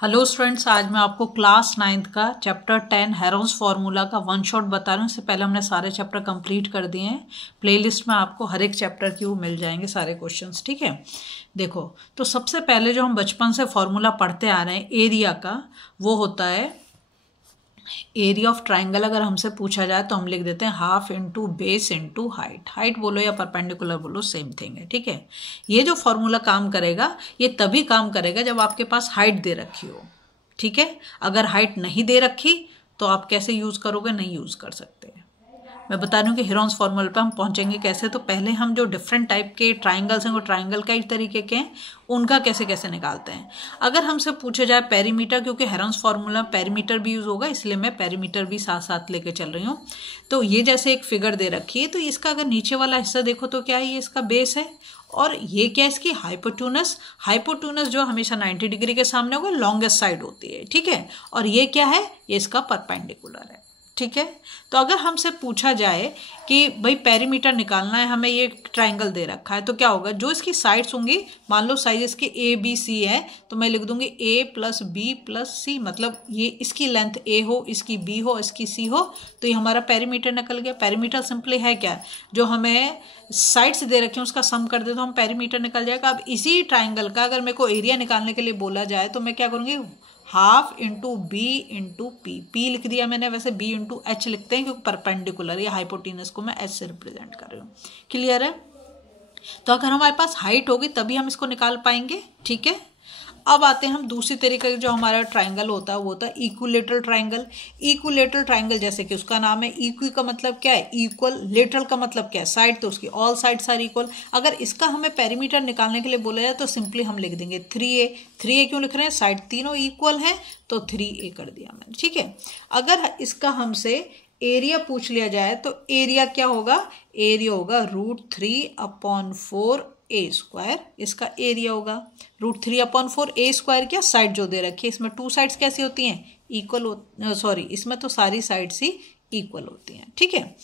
Hello students, आज मैं आपको क्लास 9th का चैप्टर 10 हेरोन्स फार्मूला का वन शॉट बता रही हूँ। इससे पहले हमने सारे चैप्टर कंप्लीट कर दिए हैं। प्लेलिस्ट में आपको हर एक चैप्टर की वो मिल जाएंगे सारे क्वेश्चंस, ठीक है। देखो, तो सबसे पहले जो हम बचपन से फार्मूला पढ़ते आ रहे हैं एरिया का, वो होता है एरिया ऑफ ट्राइंगल। अगर हमसे पूछा जाए तो हम लिख देते हैं half into base into height. Height बोलो या परपेंडिकुलर बोलो, सेम थिंग है, ठीक है। ये जो फॉर्मूला काम करेगा, ये तभी काम करेगा जब आपके पास हाइट दे रखी हो, ठीक है। अगर हाइट नहीं दे रखी तो आप कैसे यूज करोगे, नहीं यूज कर सकते। मैं बता रही हूँ कि हेरोन्स फार्मूला पे हम पहुंचेंगे कैसे। तो पहले हम जो डिफरेंट टाइप के ट्राइंगल्स हैं, वो ट्राइंगल कई तरीके के हैं, उनका कैसे कैसे निकालते हैं। अगर हमसे पूछा जाए पेरीमीटर, क्योंकि हेरोन्स फार्मूला पेरीमीटर भी यूज होगा, इसलिए मैं पेरीमीटर भी साथ साथ लेके चल रही हूँ। तो ये जैसे एक फिगर दे रखी है, तो इसका अगर नीचे वाला हिस्सा देखो तो क्या है, ये इसका बेस है, और ये क्या है, इसकी हाइपोटेन्यूस। हाइपोटेन्यूस जो हमेशा 90 डिग्री के सामने होगा, लॉन्गेस्ट साइड होती है, ठीक है। और ये क्या है, ये इसका परपेंडिकुलर है, ठीक है। तो अगर हमसे पूछा जाए कि भाई पेरीमीटर निकालना है, हमें ये ट्राइंगल दे रखा है, तो क्या होगा, जो इसकी साइड्स होंगी, मान लो साइज इसकी ए बी सी है, तो मैं लिख दूंगी ए प्लस बी प्लस सी, मतलब ये इसकी लेंथ ए हो, इसकी बी हो, इसकी सी हो, तो ये हमारा पेरीमीटर निकल गया। पेरीमीटर सिंपली है क्या, जो हमें साइड्स दे रखे हैं उसका सम कर दे तो हम पेरीमीटर निकल जाएगा। अब इसी ट्राइंगल का अगर मेरे को एरिया निकालने के लिए बोला जाए तो मैं क्या करूँगी, half into B into P. P लिख दिया मैंने, वैसे बी इंटू एच लिखते हैं क्योंकि परपेंडिकुलर, या हाइपोटेन्यूस को मैं एच से रिप्रेजेंट कर रही हूँ। क्लियर है। तो अगर हमारे पास हाइट होगी तभी हम इसको निकाल पाएंगे, ठीक है। अब आते हैं हम दूसरी तरीके जो हमारा ट्राइंगल होता है, वो होता है इक्विलेटरल ट्राइंगल। इक्विलेटरल ट्राइंगल जैसे कि उसका नाम है, इक्वी का मतलब क्या है, इक्वल। लेटरल का मतलब क्या है, साइड, तो उसकी ऑल साइड्स आर इक्वल। अगर इसका हमें पेरीमीटर निकालने के लिए बोला जाए तो सिंपली हम लिख देंगे 3a। 3a क्यों लिख रहे हैं, साइड तीनों इक्वल हैं, तो 3a कर दिया मैंने, ठीक है। अगर इसका हमसे एरिया पूछ लिया जाए तो एरिया क्या होगा, एरिया होगा √3/4 ए स्क्वायर, इसका एरिया होगा। √3/4 ए स्क्वायर क्या, साइड जो दे रखी है, इसमें टू साइड्स कैसी होती हैं, इक्वल, सॉरी इसमें तो सारी साइड्स ही इक्वल होती हैं, ठीक है।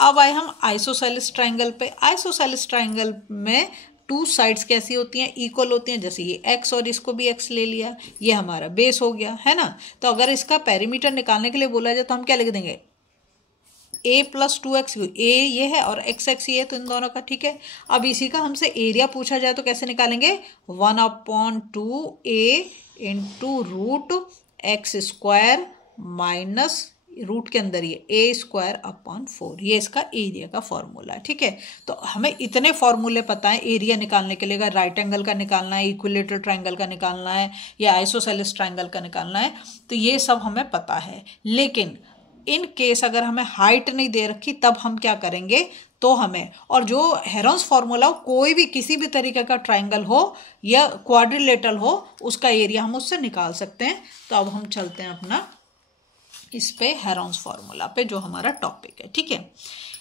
अब आए हम आइसोसेलेस ट्राइंगल पे। आइसोसेलेस ट्राइंगल में टू साइड्स कैसी होती हैं, इक्वल होती हैं। जैसे ये x और इसको भी x ले लिया, ये हमारा बेस हो गया, है ना। तो अगर इसका पेरीमीटर निकालने के लिए बोला जाए तो हम क्या लिख देंगे, a प्लस 2x, ए ये है और x ये है, तो इन दोनों का, ठीक है। अब इसी का हमसे एरिया पूछा जाए तो कैसे निकालेंगे, 1/2a into √x² minus root के अंदर ये a²/4, ये इसका एरिया का फॉर्मूला है, ठीक है। तो हमें इतने फॉर्मूले पता है एरिया निकालने के लिए। अगर राइट एंगल का निकालना है, इक्विलेटरल ट्राइंगल का निकालना है, या आइसोसेलेस ट्राइंगल का निकालना है, तो ये सब हमें पता है। लेकिन इन केस अगर हमें हाइट नहीं दे रखी तब हम क्या करेंगे, तो हमें, और जो हेरोन्स फार्मूला हो, कोई भी किसी भी तरीके का ट्राइंगल हो या क्वाड्रिलेटरल हो, उसका एरिया हम उससे निकाल सकते हैं। तो अब हम चलते हैं अपना इस पे हेरोन्स फार्मूला पे, जो हमारा टॉपिक है, ठीक है।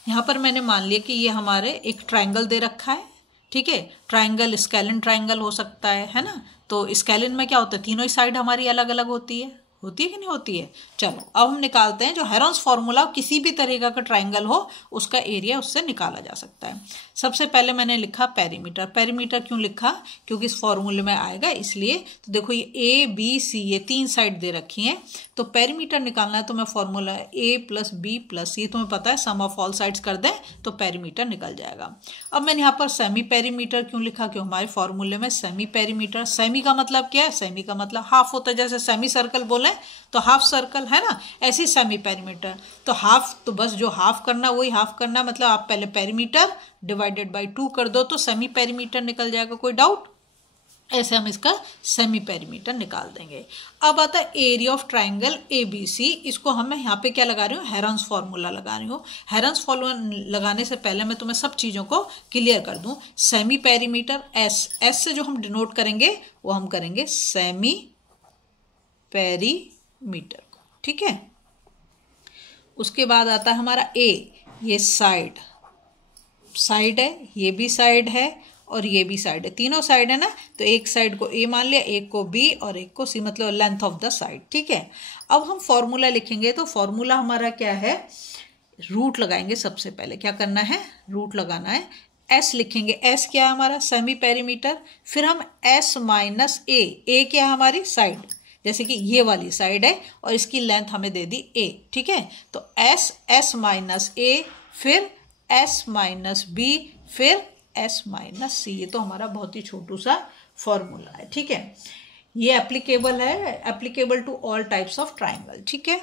यहाँ पर मैंने मान लिया कि ये हमारे एक ट्राइंगल दे रखा है, ठीक है। ट्राइंगल स्केलिन ट्राइंगल हो सकता है ना। तो स्केलिन में क्या होता है, तीनों ही साइड हमारी अलग अलग होती है कि नहीं होती है। चलो अब हम निकालते हैं जो हेरोन्स फार्मूला, किसी भी तरीका का ट्राइंगल हो उसका एरिया उससे निकाला जा सकता है। सबसे पहले मैंने लिखा पेरीमीटर। पेरीमीटर क्यों लिखा, क्योंकि इस फॉर्मूले में आएगा इसलिए। तो देखो ये ए बी सी, ये तीन साइड दे रखी हैं, तो पेरीमीटर निकालना है तो मैं फॉर्मूला ए प्लस बी प्लस सी, तुम्हें पता है सम ऑफ ऑल साइड्स कर दें तो पेरीमीटर निकल जाएगा। अब मैंने यहाँ पर सेमी पेरीमीटर क्यों लिखा, क्यों हमारे फॉर्मूले में सेमी पेरीमीटर, सेमी का मतलब क्या है, सेमी का मतलब हाफ होता है। जैसे सेमी सर्कल बोले तो हाफ सर्कल, है ना, ऐसी सेमी पेरीमीटर। तो हाफ, तो बस जो हाफ करना वही हाफ करना, मतलब आप पहले पेरीमीटर डिवाइडेड बाय 2 कर दो तो सेमी पेरीमीटर निकल जाएगा, कोई डाउट। ऐसे हम इसका सेमी पेरीमीटर निकाल देंगे। अब आता है एरिया ऑफ ट्राइंगल ABC। इसको हम, मैं यहाँ पे क्या लगा रही हूँ, हेरोन्स फार्मूला लगा रही हूँ। हेरोन्स फार्मूला लगाने से पहले मैं तुम्हें सब चीज़ों को क्लियर कर दूँ। सेमी पेरीमीटर एस से जो हम डिनोट करेंगे वो हम करेंगे सेमी पेरीमीटर को, ठीक है। उसके बाद आता है हमारा ए, ये साइड है, ये भी साइड है और ये भी साइड है, तीनों साइड है ना। तो एक साइड को ए मान लिया, एक को बी और एक को सी, मतलब लेंथ ऑफ द साइड, ठीक है। अब हम फॉर्मूला लिखेंगे, तो फॉर्मूला हमारा क्या है, रूट लगाएंगे। सबसे पहले क्या करना है, रूट लगाना है। एस लिखेंगे, एस क्या है हमारा, सेमी पेरीमीटर। फिर हम एस माइनस ए क्या है हमारी साइड, जैसे कि ये वाली साइड है और इसकी लेंथ हमें दे दी a, ठीक है। तो s, s माइनस a, फिर s माइनस b, फिर s माइनस c। ये तो हमारा बहुत ही छोटू सा फॉर्मूला है, ठीक है। ये एप्लीकेबल है, applicable to all types of triangle, ठीक है।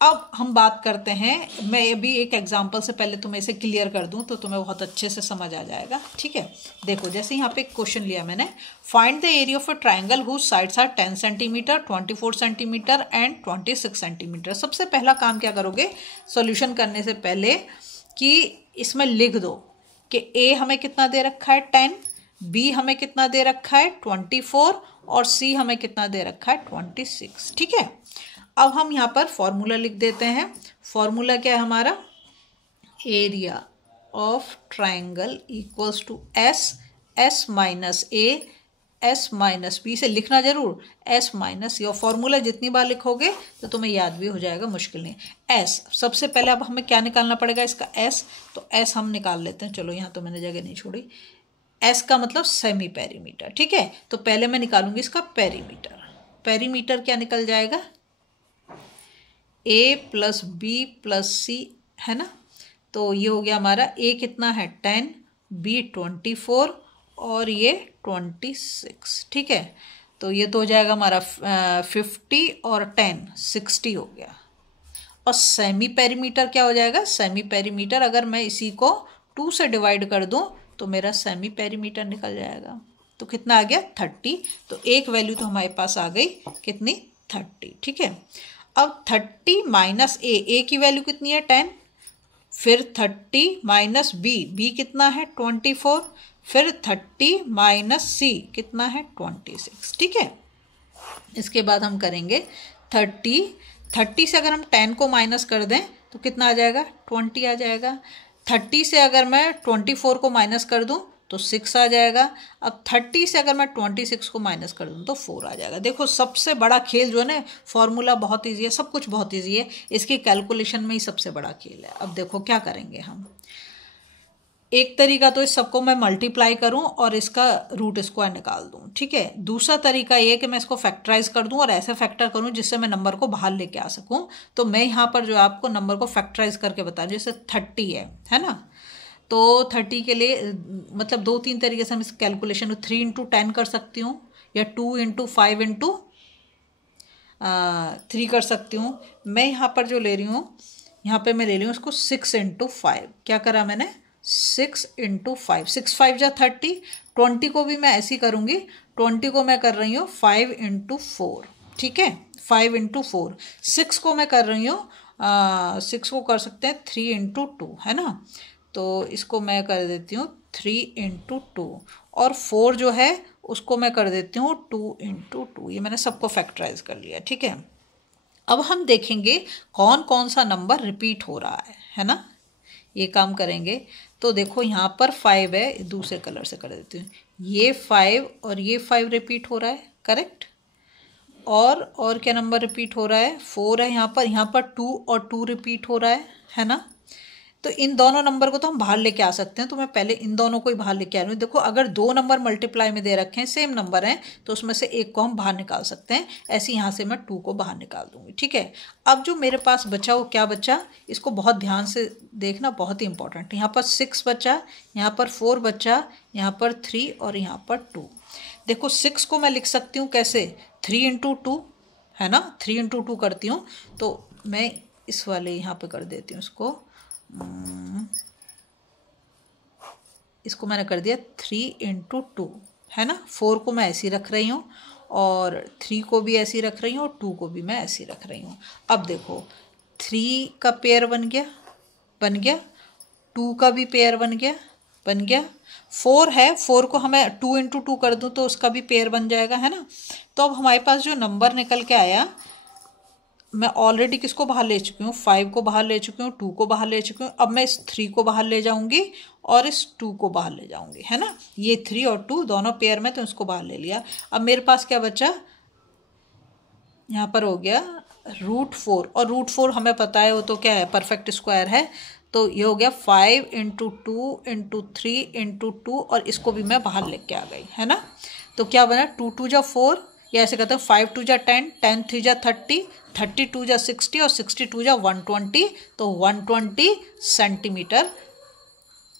अब हम बात करते हैं, मैं अभी एक एग्जांपल से पहले तुम्हें इसे क्लियर कर दूं तो तुम्हें बहुत अच्छे से समझ आ जाएगा, ठीक है। देखो जैसे यहाँ पे एक क्वेश्चन लिया मैंने, find the area of a triangle whose sides are 10 centimetre, 24 centimetre and 26 centimetre. सबसे पहला काम क्या करोगे सॉल्यूशन करने से पहले कि इसमें लिख दो कि ए हमें कितना दे रखा है 10, बी हमें कितना दे रखा है 24 और सी हमें कितना दे रखा है 26, ठीक है। अब हम यहाँ पर फॉर्मूला लिख देते हैं। फॉर्मूला क्या है हमारा, area of triangle equals to S, S minus A, S minus B. से लिखना जरूर एस माइनस सी, और फॉर्मूला जितनी बार लिखोगे तो तुम्हें याद भी हो जाएगा, मुश्किल नहीं। एस सबसे पहले अब हमें क्या निकालना पड़ेगा इसका एस, तो एस हम निकाल लेते हैं। चलो यहाँ तो मैंने जगह नहीं छोड़ी। एस का मतलब सेमी पेरीमीटर, ठीक है। तो पहले मैं निकालूंगी इसका पेरीमीटर। पेरीमीटर क्या निकल जाएगा, ए प्लस बी प्लस सी, है ना। तो ये हो गया हमारा, ए कितना है 10, बी 24 और ये 26, ठीक है। तो ये तो हो जाएगा हमारा 50 और 10 60 हो गया। और सेमी पेरीमीटर क्या हो जाएगा, सेमी पेरीमीटर अगर मैं इसी को 2 से डिवाइड कर दूं तो मेरा सेमी पेरीमीटर निकल जाएगा। तो कितना आ गया 30। तो एक वैल्यू तो हमारे पास आ गई कितनी 30, ठीक है। अब 30 माइनस ए की वैल्यू कितनी है 10, फिर 30 माइनस बी कितना है 24, फिर 30 माइनस सी कितना है 26, ठीक है। इसके बाद हम करेंगे 30 से अगर हम 10 को माइनस कर दें तो कितना आ जाएगा 20 आ जाएगा। 30 से अगर मैं 24 को माइनस कर दूं तो 6 आ जाएगा। अब 30 से अगर मैं 26 को माइनस कर दूं तो 4 आ जाएगा। देखो सबसे बड़ा खेल जो है ना, फॉर्मूला बहुत इजी है, सब कुछ बहुत इजी है, इसकी कैलकुलेशन में ही सबसे बड़ा खेल है। अब देखो क्या करेंगे हम, एक तरीका तो इस सबको मैं मल्टीप्लाई करूं और इसका रूट स्क्वायर निकाल दूं, ठीक है। दूसरा तरीका ये कि मैं इसको फैक्टराइज कर दूं और ऐसे फैक्टर करूं जिससे मैं नंबर को बाहर लेके आ सकूं। तो मैं यहाँ पर जो आपको नंबर को फैक्टराइज करके बता रही हूं, जैसे 30 है ना। तो 30 के लिए मतलब 2-3 तरीके से हम इस कैलकुलेशन को 3 × 10 कर सकती हूँ, या 2 × 5 × 3 कर सकती हूँ। मैं यहाँ पर जो ले रही हूँ, यहाँ पे मैं ले रही हूँ उसको 6 × 5। क्या करा मैंने 6 × 5, 6 5 जा 30। 20 को भी मैं ऐसी करूँगी, 20 को मैं कर रही हूँ 5 × 4, ठीक है, 5 × 4। 6 को मैं कर रही हूँ 6 को कर सकते हैं 3 × 2, है ना। तो इसको मैं कर देती हूँ 3 × 2, और 4 जो है उसको मैं कर देती हूँ 2 × 2। ये मैंने सबको फैक्टराइज कर लिया, ठीक है। अब हम देखेंगे कौन कौन सा नंबर रिपीट हो रहा है ना। ये काम करेंगे तो देखो यहाँ पर 5 है, दूसरे कलर से कर देती हूँ। ये 5 और ये 5 रिपीट हो रहा है, करेक्ट। और क्या नंबर रिपीट हो रहा है 4 है यहाँ पर 2 और 2 रिपीट हो रहा है ना। तो इन दोनों नंबर को तो हम बाहर लेके आ सकते हैं। तो मैं पहले इन दोनों को ही बाहर लेके आ रही हूँ। देखो अगर 2 नंबर मल्टीप्लाई में दे रखे हैं, सेम नंबर हैं, तो उसमें से एक को हम बाहर निकाल सकते हैं। ऐसे यहाँ से मैं 2 को बाहर निकाल दूंगी, ठीक है। अब जो मेरे पास बचा वो क्या बचा, इसको बहुत ध्यान से देखना, बहुत ही इंपॉर्टेंट। यहाँ पर 6 बचा, यहाँ पर 4 बचा, यहाँ पर 3 और यहाँ पर 2। देखो 6 को मैं लिख सकती हूँ कैसे, 3 × 2 है ना, 3 × 2 करती हूँ। तो मैं इस वाले यहाँ पे कर देती हूँ, इसको मैंने कर दिया 3 × 2, है ना। 4 को मैं ऐसी रख रही हूँ और 3 को भी ऐसी रख रही हूँ और 2 को भी मैं ऐसी रख रही हूँ। अब देखो 3 का पेयर बन गया, 2 का भी पेयर बन गया। 4 है, 4 को हमें 2 × 2 कर दूँ तो उसका भी पेयर बन जाएगा, है ना। तो अब हमारे पास जो नंबर निकल के आया, मैं ऑलरेडी किसको बाहर ले चुकी हूँ, 5 को बाहर ले चुकी हूँ, 2 को बाहर ले चुकी हूँ। अब मैं इस 3 को बाहर ले जाऊंगी और इस 2 को बाहर ले जाऊंगी, है ना। ये 3 और 2 दोनों पेयर में, तो इसको बाहर ले लिया। अब मेरे पास क्या बचा, यहाँ पर हो गया √4, और √4 हमें पता है वो तो क्या है, परफेक्ट स्क्वायर है। तो ये हो गया 5 × 2 × 3 × 2, और इसको भी मैं बाहर लेके आ गई, है ना। तो क्या बना 2 × 2 = 4, या ऐसे कहते हैं 5 2 जा 10, 10 3 जा 30, 32 जा 60 और 62 जा 120, तो 120 सेंटीमीटर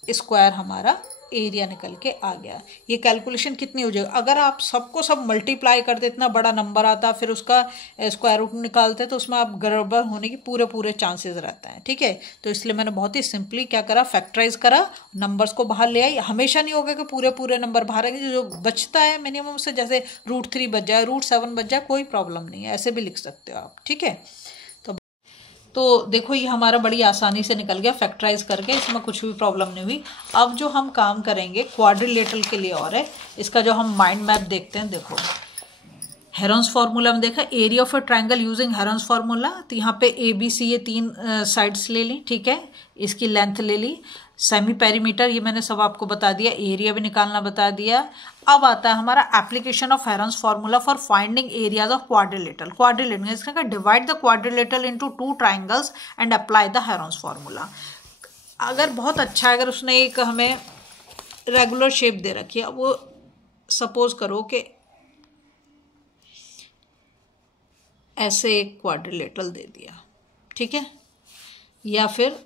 स्क्वायर हमारा एरिया निकल के आ गया। ये कैलकुलेशन कितनी हो जाएगी, अगर आप सबको सब मल्टीप्लाई करते इतना बड़ा नंबर आता फिर उसका स्क्वायर रूट निकालते तो उसमें आप गड़बड़ होने की पूरे चांसेस रहते हैं, ठीक है। तो इसलिए मैंने बहुत ही सिंपली क्या करा, फैक्टराइज करा, नंबर्स को बाहर ले आई। हमेशा नहीं होगा कि पूरे नंबर बाहर आएंगे, जो बचता है मिनिमम से, जैसे √3 बच जाए, √7 बच जाए, कोई प्रॉब्लम नहीं है, ऐसे भी लिख सकते हो आप, ठीक है। तो देखो ये हमारा बड़ी आसानी से निकल गया फैक्टराइज करके, इसमें कुछ भी प्रॉब्लम नहीं हुई। अब जो हम काम करेंगे क्वाड्रिलेटरल के लिए और है, इसका जो हम माइंड मैप देखते हैं। देखो हेरोन्स फार्मूला में देखा, area of a triangle using Heron's formula, तो यहाँ पे ABC ये 3 साइड्स ले ली, ठीक है, इसकी लेंथ ले ली, सेमी पेरीमीटर ये मैंने सब आपको बता दिया, एरिया भी निकालना बता दिया। अब आता है हमारा application of Heron's formula for finding areas of quadrilateral. Quadrilateral इसका divide the quadrilateral into 2 triangles and apply the Heron's formula. अगर बहुत अच्छा है, अगर उसने एक हमें रेगुलर शेप दे रखी है, वो सपोज करो कि ऐसे एक क्वाड्रिलेटरल दे दिया, ठीक है, या फिर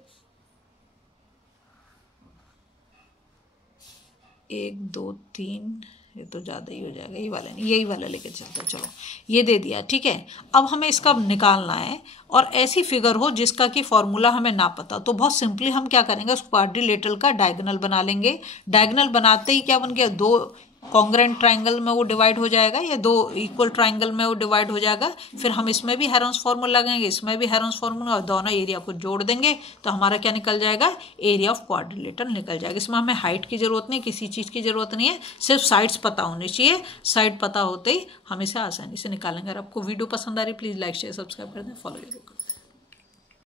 1 2 3, ये तो ज़्यादा ही हो जाएगा, ये वाला नहीं, यही वाला लेके चलते, चलो ये दे दिया, ठीक है। अब हमें इसका निकालना है और ऐसी फिगर हो जिसका कि फॉर्मूला हमें ना पता, तो बहुत सिंपली हम क्या करेंगे, उस क्वाड्रिलेटरल का डायगोनल बना लेंगे। डायगोनल बनाते ही क्या बन गया, 2 कॉन्ग्रेंट ट्रायंगल में वो डिवाइड हो जाएगा, या 2 इक्वल ट्रायंगल में वो डिवाइड हो जाएगा। फिर हम इसमें भी हेरोन्स फार्मूला लगाएंगे, इसमें भी हेरोन्स फार्मूला, और दोनों एरिया को जोड़ देंगे तो हमारा क्या निकल जाएगा, एरिया ऑफ क्वाड्रिलेटरल निकल जाएगा। इसमें हमें हाइट की जरूरत नहीं, किसी चीज़ की जरूरत नहीं है, सिर्फ साइड्स पता होनी चाहिए। साइड पता होते ही हम इसे आसानी से निकालेंगे। अगर आपको वीडियो पसंद आ रही, प्लीज़ लाइक शेयर सब्सक्राइब कर दें, फॉलो जरूर करें।